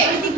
Okay.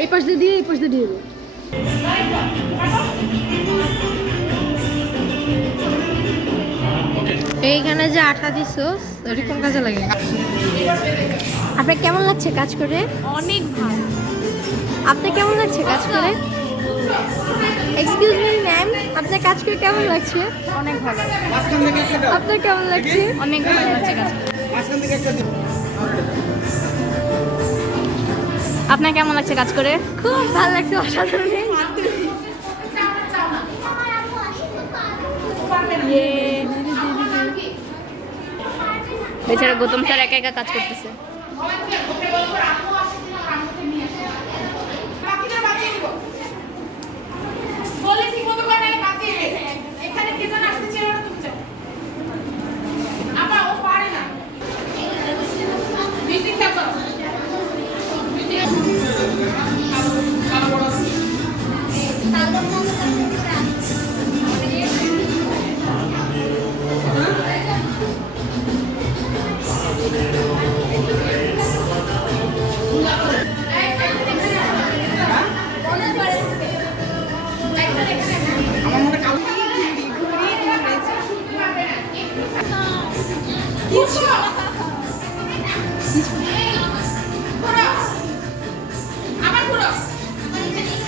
এই পাশ দিয়ে দিয়ে এই পাশ দিয়ে দিয়ে। এইখানে যে আঠা দিছো ওটা কোন কাজে লাগে? আপনার কেমন লাগছে কাজ করে? অনেক ভালো। আপনার কেমন লাগছে কাজ করে? এক্সকিউজ মি ম্যাম আপনার কাজ করে কেমন লাগছে? অনেক ভালো। আপনার কেমন লাগছে? অনেক ভালো লাগছে কাজ মাঝখান আপনার কেমন লাগছে কাজ করে? খুব ভালো লাগছে অসাধারণ। এছাড়া গৌতম স্যার একা একা কাজ করতেছে। Isso.